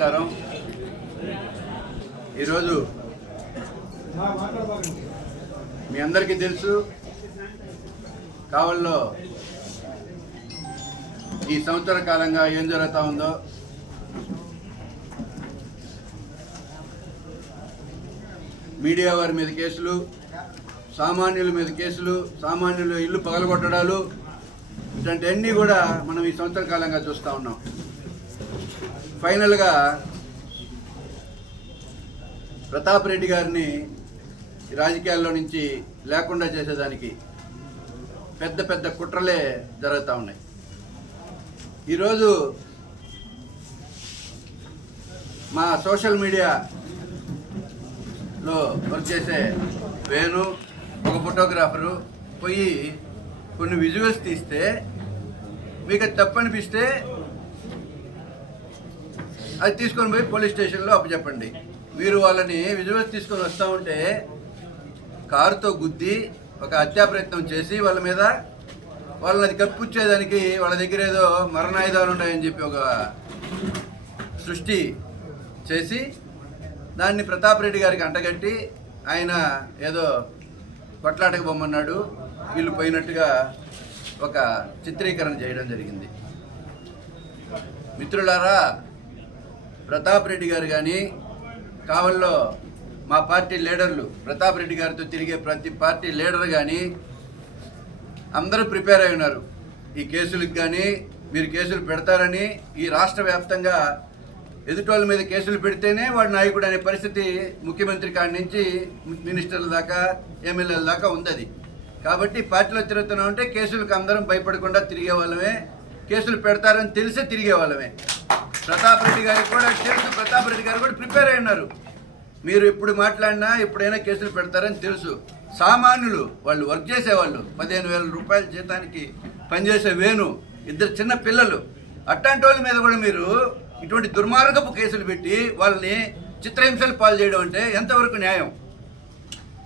నమస్కారం. ఈరోజు మీ అందరికీ తెలుసు కావల్లో ఈ సంవత్సర కాలంగా ఏం జరుగుతూ ఉందో. మీడియా వారి మీద కేసులు సామాన్యుల మీద కేసులు సామాన్యుల ఇల్లు పగలగొట్టడాలు ఇట్లాంటివన్నీ కూడా మనం ఈ సంవత్సర కాలంగా చూస్తూ ఉన్నాం. ఫైనల్గా ప్రతాప్ రెడ్డి గారిని రాజకీయాల్లో నుంచి లేకుండా చేసేదానికి పెద్ద పెద్ద కుట్రలే జరుగుతూ ఉన్నాయి. ఈరోజు మా సోషల్ మీడియాలో వర్క్ చేసే వేణు ఒక ఫోటోగ్రాఫరు పోయి కొన్ని విజువల్స్ తీస్తే మీకు తప్పనిపిస్తే అది తీసుకొని పోయి పోలీస్ స్టేషన్లో అప్పచెప్పండి. మీరు వాళ్ళని విజువల్స్ తీసుకొని వస్తూ ఉంటే కారుతో గుద్ది ఒక హత్యా ప్రయత్నం చేసి వాళ్ళ మీద వాళ్ళని అది కప్పిచ్చేదానికి వాళ్ళ దగ్గర ఏదో మరణాయుధాలు ఉన్నాయని చెప్పి ఒక సృష్టి చేసి దాన్ని ప్రతాప్ రెడ్డి గారికి అంటగట్టి ఆయన ఏదో కొట్లాటకు బొమ్మన్నాడు. వీళ్ళు పోయినట్టుగా ఒక చిత్రీకరణ చేయడం జరిగింది. మిత్రులారా ప్రతాప్ రెడ్డి గారు కానీ కావల్లో మా పార్టీ లీడర్లు ప్రతాప్ రెడ్డి గారితో తిరిగే ప్రతి పార్టీ లీడర్ కానీ అందరూ ప్రిపేర్ అయి ఉన్నారు. ఈ కేసులకు కానీ మీరు కేసులు పెడతారని ఈ రాష్ట్ర వ్యాప్తంగా ఎదుటోళ్ళ మీద కేసులు పెడితేనే వాడు నాయకుడు అనే పరిస్థితి ముఖ్యమంత్రి కాడి నుంచి మినిస్టర్ల దాకా ఎమ్మెల్యేల దాకా ఉంది అది కాబట్టి పార్టీలో తిరుగుతున్నాం అంటే కేసులకు అందరం భయపడకుండా తిరిగే వాళ్ళమే. కేసులు పెడతారని తెలిసే తిరిగే వాళ్ళమే. ప్రతాప్ రెడ్డి గారికి కూడా తెలుసు ప్రతాప్ రెడ్డి గారు కూడా ప్రిపేర్ అయి ఉన్నారు. మీరు ఇప్పుడు మాట్లాడినా ఎప్పుడైనా కేసులు పెడతారని తెలుసు. సామాన్యులు వాళ్ళు వర్క్ చేసేవాళ్ళు. పదిహేను వేల రూపాయల జీతానికి పనిచేసే వేణు ఇద్దరు చిన్న పిల్లలు. అట్లాంటి వాళ్ళ మీద కూడా మీరు ఇటువంటి దుర్మార్గపు కేసులు పెట్టి వాళ్ళని చిత్రహింసలు పాలు చేయడం అంటే ఎంతవరకు న్యాయం?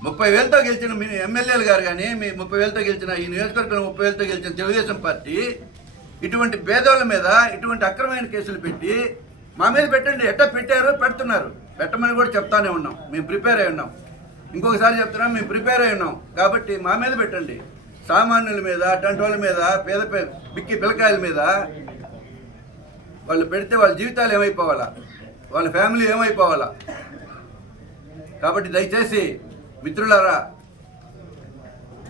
ముప్పై వేలతో గెలిచిన మీ ఎమ్మెల్యేలు గారు కానీ మీ ముప్పై వేలతో గెలిచిన ఈ నియోజకవర్గంలో ముప్పై వేలతో గెలిచిన తెలుగుదేశం పార్టీ ఇటువంటి భేదాల మీద ఇటువంటి అక్రమమైన కేసులు పెట్టి మా మీద పెట్టండి. ఎట్టా పెట్టారు పెడుతున్నారు. పెట్టమని కూడా చెప్తానే ఉన్నాం. మేము ప్రిపేర్ అయి ఉన్నాం. ఇంకొకసారి చెప్తున్నాం మేము ప్రిపేర్ అయి ఉన్నాం. కాబట్టి మా మీద పెట్టండి. సామాన్యుల మీద అటువంటి వాళ్ళ మీద పేద పే- బిక్కి పిల్లకాయల మీద వాళ్ళు పెడితే వాళ్ళ జీవితాలు ఏమైపోవాలా? వాళ్ళ ఫ్యామిలీ ఏమైపోవాలా? కాబట్టి దయచేసి మిత్రులారా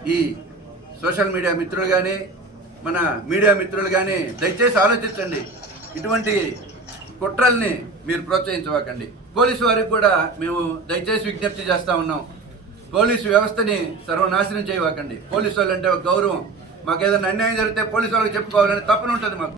ఈ సోషల్ మీడియా మిత్రులు కానీ మన మీడియా మిత్రులు కానీ దయచేసి ఆలోచించండి. ఇటువంటి కుట్రల్ని మీరు ప్రోత్సహించవకండి. పోలీసు వారికి కూడా మేము దయచేసి విజ్ఞప్తి చేస్తూ ఉన్నాం. పోలీసు వ్యవస్థని సర్వనాశనం చేయవకండి. పోలీసు వాళ్ళు అంటే ఒక గౌరవం. మాకు ఏదైనా అన్యాయం జరిగితే పోలీసు వాళ్ళకి చెప్పుకోవాలని తప్పని ఉంటుంది మాకు.